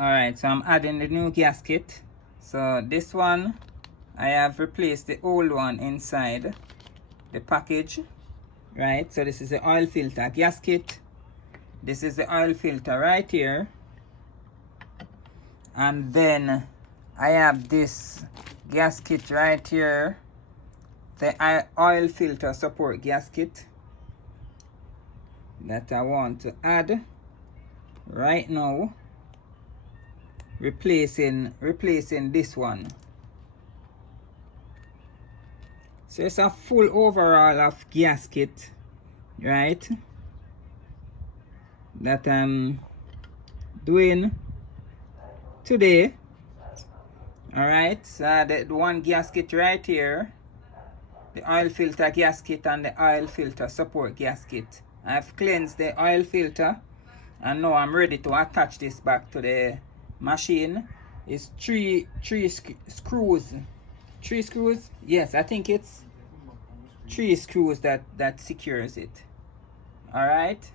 Alright, so I'm adding the new gasket. So this one, I have replaced the old one inside the package. Right, so this is the oil filter gasket. This is the oil filter right here. And then I have this gasket right here, the oil filter support gasket that I want to add right now, replacing this one. So it's a full overall of gasket, right, that I'm doing today. Alright, so the one gasket right here, the oil filter gasket and the oil filter support gasket. I've cleansed the oil filter and now I'm ready to attach this back to the machine. It's three screws. 3 screws? Yes, I think it's 3 screws that secures it. Alright.